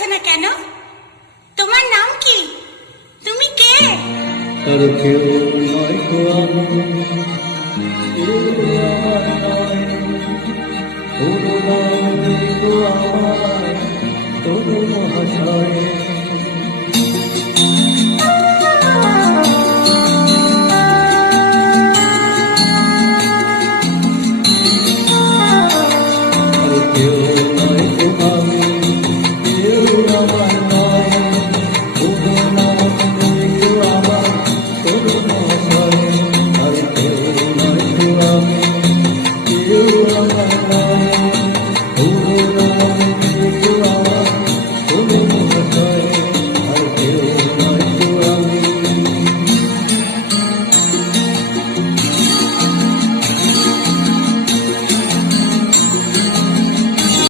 পারছে না কেন? তোমার নাম কি? তুমি কে? আর কেউ নয় গো আমি, কেউ আমার নয়, কোনো নাম নেই গো আমার, কোনো মহাশয়। আর কেউ নয় গো আমি, কেউ আমার নয়, কোনো নাম নেই গো আমার, কোনো মহাশয়। আর কেউ নয় গো আমি, কেউ আমার নয়, কোনো নাম